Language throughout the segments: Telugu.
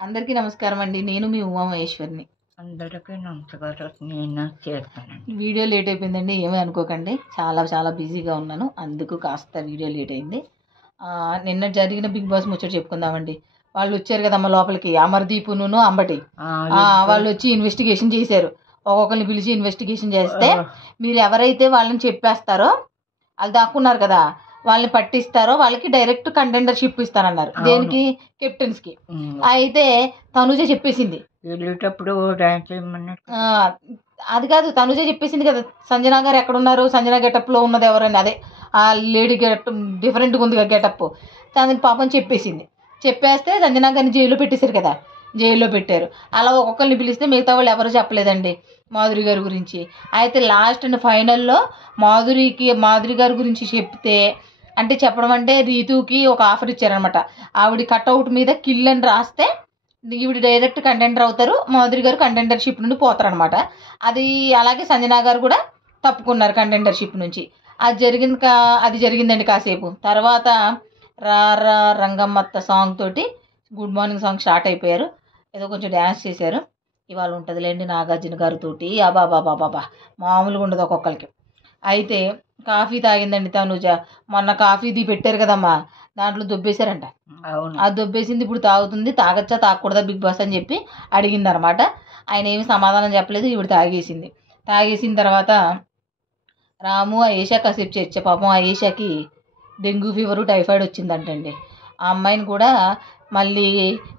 అందరికీ నమస్కారం అండి. నేను మీ ఉమామహేశ్వరిని. అందరికీ నమస్కారం. నేను చేస్తానండి. వీడియో లేట్ అయిపోయిందండి, ఏమీ అనుకోకండి. చాలా చాలా బిజీగా ఉన్నాను, అందుకు కాస్త వీడియో లేట్ అయింది. నిన్న జరిగిన బిగ్ బాస్ ముచ్చట చెప్పుకుందామండి. వాళ్ళు వచ్చారు కదమ్మ లోపలికి, అమర్దీపును అంబటి. వాళ్ళు వచ్చి ఇన్వెస్టిగేషన్ చేశారు. ఒక్కొక్కరిని పిలిచి ఇన్వెస్టిగేషన్ చేస్తే మీరు ఎవరైతే వాళ్ళని చెప్పేస్తారో, వాళ్ళు దాక్కున్నారు కదా, వాళ్ళని పట్టిస్తారో వాళ్ళకి డైరెక్ట్ కంటెండర్షిప్ ఇస్తానన్నారు. దేనికి? కెప్టెన్స్ కి. అయితే తనుజ చెప్పేసింది వెళ్ళేటప్పుడు డాన్స్ చేయమన్నారు. అది కాదు, తనుజ చెప్పేసింది కదా, సంజన గారు ఎక్కడున్నారు, సంజన గెటప్ లో ఉన్నది ఎవరని. అదే ఆ లేడీ గెటప్ డిఫరెంట్గా ఉంది కదా గెటప్, తనని పాపం చెప్పేసింది. చెప్పేస్తే సంజన గారిని జైల్లో పెట్టేశారు కదా, జైల్లో పెట్టారు. అలా ఒక్కొక్కరిని పిలిస్తే మిగతా వాళ్ళు ఎవరు చెప్పలేదండి మాధురి గారి గురించి. అయితే లాస్ట్ అండ్ ఫైనల్లో మాధురి గారి గురించి చెప్తే, అంటే చెప్పడం అంటే రీతుకి ఒక ఆఫర్ ఇచ్చారనమాట. ఆవిడ కట్అవుట్ మీద కిల్ అని రాస్తే ఈవిడ డైరెక్ట్ కంటెండర్ అవుతారు, మాధురి గారు కంటెండర్షిప్ నుండి పోతారనమాట. అది అలాగే సంజన గారు కూడా తప్పుకున్నారు కంటెండర్షిప్ నుంచి. అది జరిగిందండి కాసేపు. తర్వాత రా రా రంగమ్మత్త సాంగ్ తోటి గుడ్ మార్నింగ్ సాంగ్ స్టార్ట్ అయిపోయారు. ఏదో కొంచెం డ్యాన్స్ చేశారు. ఇవాళ ఉంటుందిలేండి నాగార్జున గారితోటి బాబా మామూలుగా ఉండదు ఒక్కొక్కరికి. అయితే కాఫీ తాగిందండి తనుజ. మొన్న కాఫీది పెట్టారు కదమ్మా, దాంట్లో దొబ్బేశారంట. అది దొబ్బేసింది, ఇప్పుడు తాగుతుంది. తాగచ్చా తాగకూడదా బిగ్ బాస్ అని చెప్పి అడిగింది అనమాట. ఆయన ఏమి సమాధానం చెప్పలేదు, ఈవిడ తాగేసింది. తాగేసిన తర్వాత రాము ఆయేషా కాసేపు చర్చ. పాపం ఆయేషాకి డెంగ్యూ ఫీవరు టైఫాయిడ్ వచ్చిందంటండి. ఆ అమ్మాయిని కూడా మళ్ళీ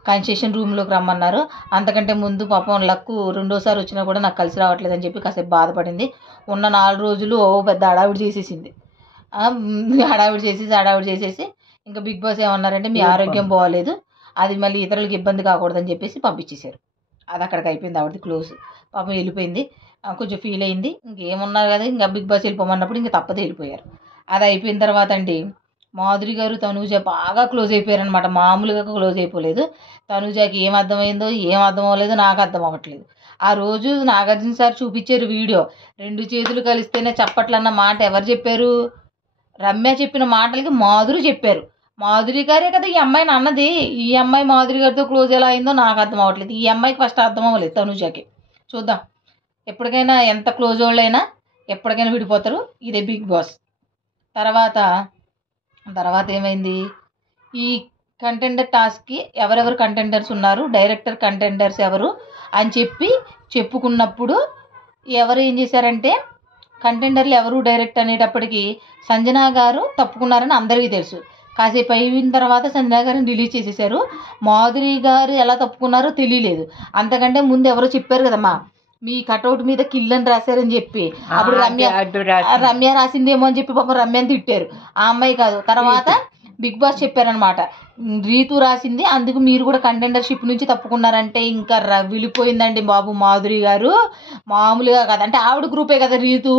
కన్సెషన్ రూమ్లోకి రమ్మన్నారు. అంతకంటే ముందు పాపం లక్కు రెండోసారి వచ్చినా కూడా నాకు కలిసి రావట్లేదని చెప్పి కాసేపు బాధపడింది. ఉన్న 4 రోజులు పెద్ద హడావిడి చేసేసింది. హడావిడి చేసేసి ఇంకా బిగ్ బాస్ ఏమన్నారంటే, మీ ఆరోగ్యం బాగోలేదు, అది మళ్ళీ ఇతరులకు ఇబ్బంది కాకూడదని చెప్పేసి పంపించేశారు. అది అక్కడికి అయిపోయింది, ఆవిడది క్లోజ్. పాపం వెళ్ళిపోయింది. కొంచెం ఫీల్ అయింది. ఇంకేమున్నారు కదా, ఇంకా బిగ్ బాస్ వెళ్ళిపోమన్నప్పుడు ఇంకా తప్పదు వెళ్ళిపోయారు. అది అయిపోయిన తర్వాత అండి, మాధురి గారు తనూజ బాగా క్లోజ్ అయిపోయారనమాట. మామూలుగా క్లోజ్ అయిపోలేదు. తనూజకి ఏం అర్థమైందో ఏం అర్థం అవ్వలేదు, నాకు అర్థం అవ్వట్లేదు. ఆ రోజు నాగార్జున సార్ చూపించారు వీడియో, 2 చేతులు కలిస్తేనే చప్పట్లు అన్న మాట ఎవరు చెప్పారు? రమ్య చెప్పిన మాటలకి మాధురి చెప్పారు. మాధురి గారే కదా ఈ అమ్మాయిని అన్నది. ఈ అమ్మాయి మాధురి గారితో క్లోజ్ ఎలా అయిందో నాకు అర్థం అవ్వట్లేదు. ఈ అమ్మాయికి ఫస్ట్ అర్థం అవ్వలేదు తనుజకి. చూద్దాం, ఎప్పటికైనా ఎంత క్లోజ్ వాళ్ళైనా ఎప్పటికైనా విడిపోతారు. ఇదే బిగ్ బాస్. తర్వాత ఏమైంది, ఈ కంటెండర్ టాస్క్కి ఎవరెవరు కంటెండర్స్ ఉన్నారు, డైరెక్టర్ కంటెండర్స్ ఎవరు అని చెప్పుకున్నప్పుడు ఎవరు ఏం చేశారంటే, కంటెండర్లు ఎవరు డైరెక్ట్ అనేటప్పటికి సంజన గారు తప్పుకున్నారని అందరికీ తెలుసు. కాసేపు అయిన తర్వాత సంజన గారిని రిలీజ్ చేసేసారు. మాధురి గారు ఎలా తప్పుకున్నారో తెలియలేదు. అంతకంటే ముందు ఎవరో చెప్పారు కదమ్మా, మీ కటౌట్ మీద కిల్ అని రాశారని చెప్పి. అప్పుడు రమ్య రాసిందేమో అని చెప్పి పాపం రమ్యని తిట్టారు. ఆ అమ్మాయి కాదు. తర్వాత బిగ్ బాస్ చెప్పారనమాట, రీతు రాసింది, అందుకు మీరు కూడా కంటెండర్షిప్ నుంచి తప్పుకున్నారంటే ఇంకా విలిపోయిందండి బాబు మాధురి గారు. మామూలుగా కాదు, అంటే ఆవిడ గ్రూపే కదా రీతు,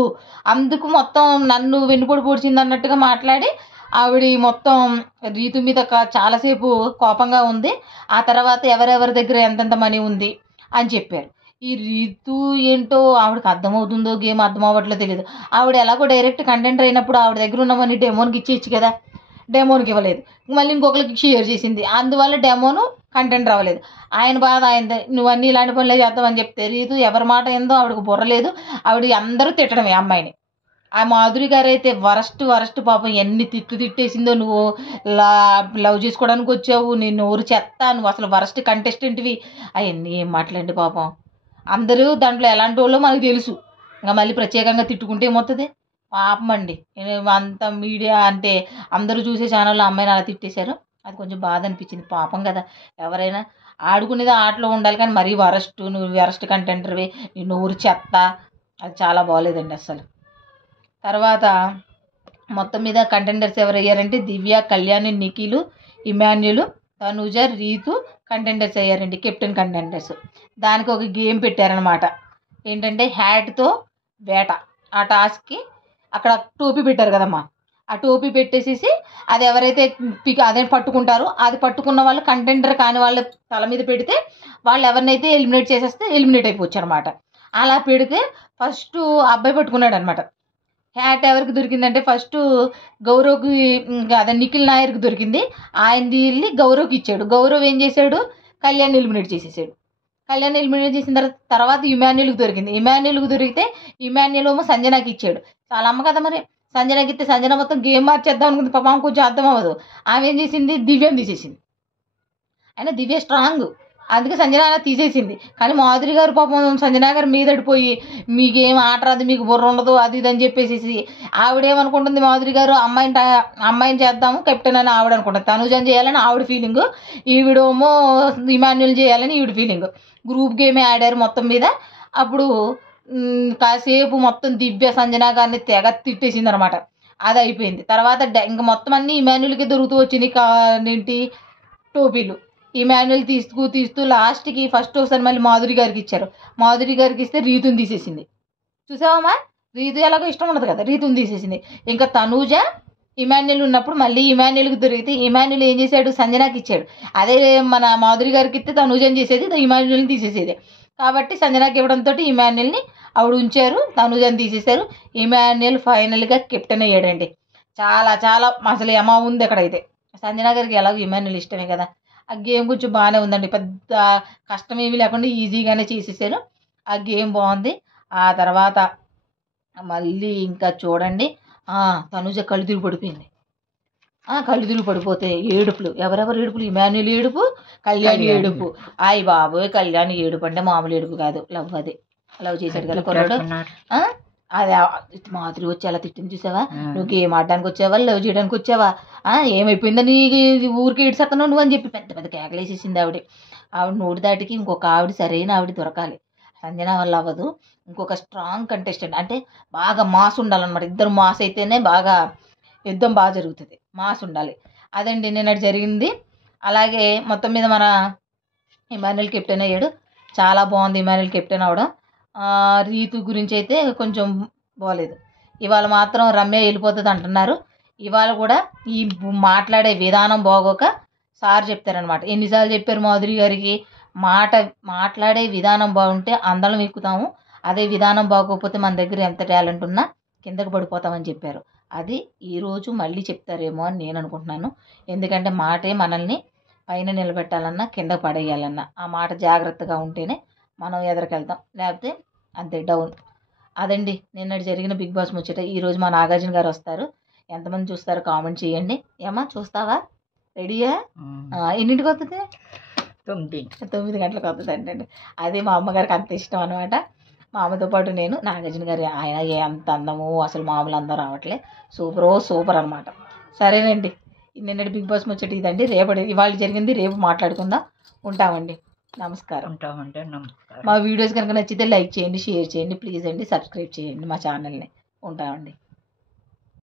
అందుకు మొత్తం నన్ను వెన్నుపోటు పొడిచింది అన్నట్టుగా మాట్లాడి ఆవిడ మొత్తం రీతు మీద చాలాసేపు కోపంగా ఉంది. ఆ తర్వాత ఎవరెవరి దగ్గర ఎంతెంత మనీ ఉంది అని చెప్పారు. ఈ రీతు ఏంటో ఆవిడకి అర్థమవుతుందో గేమ్ అర్థం అవ్వట్లేదు తెలియదు. ఆవిడ ఎలాగో డైరెక్ట్ కంటెంటర్ అయినప్పుడు ఆవిడ దగ్గర ఉన్న మనీ డెమోన్కి ఇచ్చేయచ్చు కదా, డెమోన్కి ఇవ్వలేదు. మళ్ళీ ఇంకొకరికి షేర్ చేసింది, అందువల్ల డెమోను కంటెంట్ రావలేదు. ఆయన బాధ ఆయనదే. నువ్వు అన్నీ ఇలాంటి పనులే చేద్దామని చెప్తే రీతు ఎవరి మాట ఏందో ఆవిడకు బుర్రలేదు. ఆవిడ అందరూ తిట్టడమే అమ్మాయిని. ఆ మాధురి గారు అయితే వరస్ట్ పాపం, ఎన్ని తిట్టేసిందో. నువ్వు లవ్ చేసుకోవడానికి వచ్చావు, నేను ఊరు చెత్త, నువ్వు అసలు వరస్ట్ కంటెస్టెంట్వి, అవన్నీ ఏం మాట్లాడండి పాపం. అందరూ దాంట్లో ఎలాంటి వాళ్ళో మనకు తెలుసు, ఇంకా మళ్ళీ ప్రత్యేకంగా తిట్టుకుంటే ఏమవుతుంది పాపం అండి. అంత మీడియా అంటే అందరూ చూసే ఛానల్లో అమ్మాయిని అలా తిట్టేశారు. అది కొంచెం బాధ అనిపించింది. పాపం కదా, ఎవరైనా ఆడుకునేది ఆటలో ఉండాలి, కానీ మరీ నువ్వు వరస్ట్ కంటెంటర్వి, నీ నోరు చెత్త, అది చాలా బాగోలేదండి అసలు. తర్వాత మొత్తం మీద కంటెండర్స్ ఎవరు అయ్యారంటే, దివ్య, కళ్యాణి, నిఖిలు, ఇమాన్యులు, తనుజ, రీతు కంటెండర్స్ అయ్యారండి, కెప్టెన్ కంటెండర్స్. దానికి ఒక గేమ్ పెట్టారనమాట, ఏంటంటే హ్యాట్తో వేట. ఆ టాస్క్కి అక్కడ టోపీ పెట్టారు కదమ్మా, ఆ టోపీ పెట్టేసేసి అది ఎవరైతే అదే పట్టుకుంటారో, అది పట్టుకున్న వాళ్ళు కంటెండర్ కాని వాళ్ళ తల మీద పెడితే వాళ్ళు ఎవరినైతే ఎలిమినేట్ చేసేస్తే ఎలిమినేట్ అయిపోవచ్చు అనమాట. అలా పెడితే ఫస్ట్ అబ్బాయి పట్టుకున్నాడు అనమాట. హ్యాట్ ఎవరికి దొరికిందంటే ఫస్ట్ గౌరవ్కి, అదే నిఖిల్ నాయర్కి దొరికింది. ఆయనది వెళ్ళి గౌరవ్కి ఇచ్చాడు. గౌరవ్ ఏం చేశాడు, కళ్యాణ్ ఎలిమినేట్ చేసేసాడు. కళ్యాణ్ ఎలిమినేట్ చేసిన తర్వాత ఇమాన్యుల్కి దొరికింది. ఇమాన్యుల్కి దొరికితే ఇమాన్యుల్ ఏమో సంజనాకి ఇచ్చాడు. చాలా అమ్మ కదా మరి. సంజనాకి ఇస్తే సంజన మొత్తం గేమ్ మార్చేద్దాం అనుకుంది. పాపం ఆమె కొంచెం అర్థం అవ్వదు. ఆమె ఏం చేసింది, దివ్యని తీసేసింది. అయినా దివ్య స్ట్రాంగ్, అందుకే సంజన తీసేసింది. కానీ మాధురి గారు పాపం సంజన గారు మీదడిపోయి మీకేం ఆట రాదు, మీకు బుర్ర ఉండదు, అది ఇది అని చెప్పేసి ఆవిడేమనుకుంటుంది, మాధురి గారు అమ్మాయిని చేద్దాము కెప్టెన్ అని ఆవిడ అనుకుంటుంది. తనుజని చేయాలని ఆవిడ ఫీలింగ్, ఈవిడేమో ఇమాన్యుల్ చేయాలని ఈవిడ ఫీలింగ్. గ్రూప్ గేమే ఆడారు మొత్తం మీద. అప్పుడు కాసేపు మొత్తం దివ్య సంజన గారిని తెగ తిట్టేసింది అనమాట. అది అయిపోయింది. తర్వాత ఇంక మొత్తం అన్నీ ఇమాన్యుల్కి దొరుకుతూ వచ్చింది. ఏంటి టోపీలు ఇమాన్యుల్ తీస్తూ లాస్ట్కి ఫస్ట్ ఒకసారి మళ్ళీ మాధురి గారికి ఇచ్చారు. మాధురి గారికి ఇస్తే రీతుని తీసేసింది. చూసావమ్మా, రీతు ఎలాగో ఇష్టం ఉండదు కదా, రీతుని తీసేసింది. ఇంకా తనూజ ఇమాన్యుల్ ఉన్నప్పుడు మళ్ళీ ఇమాన్యుల్కి దొరికితే ఇమాన్యుల్ ఏం చేశాడు, సంజనాకి ఇచ్చాడు. అదే మన మాధురి గారికి ఇస్తే తనూజని చేసేది, ఇమాన్యుల్ని తీసేసేది. కాబట్టి సంజనాకి ఇవ్వడంతో ఇమాన్యుల్ని ఆవిడ ఉంచారు, తనూజని తీసేశారు. ఇమాన్యుల్ ఫైనల్గా కెప్టెన్ అయ్యాడండి. చాలా చాలా అసలు ఏమా ఉంది అక్కడైతే. సంజనా గారికి ఎలాగో ఇమాన్యుల్ ఇష్టమే కదా. ఆ గేమ్ కొంచెం బాగానే ఉందండి, పెద్ద కష్టం ఏమీ లేకుండా ఈజీగానే చేసేసారు. ఆ గేమ్ బాగుంది. ఆ తర్వాత మళ్ళీ ఇంకా చూడండి, తనుజ కళ్ళు తిరిగి పడిపోయింది. కళ్ళు తిరిగి పడిపోతే ఏడుపులు, ఎవరెవరు ఏడుపులు, ఇమాన్యుల్ ఏడుపు, కళ్యాణ్ ఏడుపు. అయ్య బాబోయ్, కళ్యాణ్ ఏడుపు అంటే మామూలు ఏడుపు కాదు, లవ్. అది లవ్ చేశాడు కదా కొన్నాడు. అది మాధురి వచ్చి అలా తిట్టింది చూసావా, నువ్వు గేమ్ ఆడడానికి వచ్చావా, లవ్ చేయడానికి వచ్చావా, ఏమైపోయిందని ఊరికి ఏడ్చేస్తున్నావు నువ్వు అని చెప్పి పెద్ద పెద్ద కేకలేసేసింది ఆవిడ. ఆవిడ నోటి దాటికి ఇంకొక ఆవిడ, సరైన ఆవిడ దొరకాలి. సంజన వల్ల అవ్వదు. ఇంకొక స్ట్రాంగ్ కంటెస్టెంట్, అంటే బాగా మాస్ ఉండాలన్నమాట. ఇద్దరు మాస్ అయితేనే బాగా యుద్ధం బాగా జరుగుతుంది, మాస్ ఉండాలి. అదండి నిన్నటి జరిగింది. అలాగే మొత్తం మీద మన ఇమాన్యుల్ కెప్టెన్ అయ్యాడు. చాలా బాగుంది ఇమాన్యుల్ కెప్టెన్ అవడం. రీతు గురించి అయితే కొంచెం బాగలేదు. ఇవాళ మాత్రం రమ్య వెళ్ళిపోతుంది అంటున్నారు. ఇవాళ కూడా ఈ మాట్లాడే విధానం బాగోక సార్ చెప్తారనమాట. ఎన్నిసార్లు చెప్పారు మాధురి గారికి, మాట్లాడే విధానం బాగుంటే అందరం ఎక్కుతాము, అదే విధానం బాగోకపోతే మన దగ్గర ఎంత టాలెంట్ ఉన్నా కిందకు పడిపోతామని చెప్పారు. అది ఈరోజు మళ్ళీ చెప్తారేమో అని నేను అనుకుంటున్నాను. ఎందుకంటే మాటే మనల్ని పైన నిలబెట్టాలన్నా కింద పడేయాలన్నా ఆ మాట జాగ్రత్తగా ఉంటేనే మనం ఎదరికెళ్తాం, లేకపోతే అంతే డౌన్. అదండి నిన్నటి జరిగిన బిగ్ బాస్ ముచ్చట. ఈరోజు మా నాగార్జున గారు వస్తారు. ఎంతమంది చూస్తారో కామెంట్ చేయండి. ఏమా చూస్తావా, రెడీయా? ఎన్నింటికి వస్తుంది? 9 గంటలకు వస్తుంది అంటండి. అది మా అమ్మగారికి అంత ఇష్టం అనమాట. మా అమ్మతో పాటు నేను, నాగార్జున గారు ఆయన ఎంత అందము, అసలు మామూలు అందం రావట్లే, సూపర్ అనమాట. సరేనండి, నిన్నటి బిగ్ బాస్ ముచ్చట ఇదండి. ఇవాళ జరిగింది రేపు మాట్లాడుకుందాం. ఉంటామండి, నమస్కారం. మా వీడియోస్ కనుక నచ్చితే లైక్ చేయండి, షేర్ చేయండి, ప్లీజ్ అండి సబ్స్క్రైబ్ చేయండి మా ఛానల్ని. ఉంటామండి.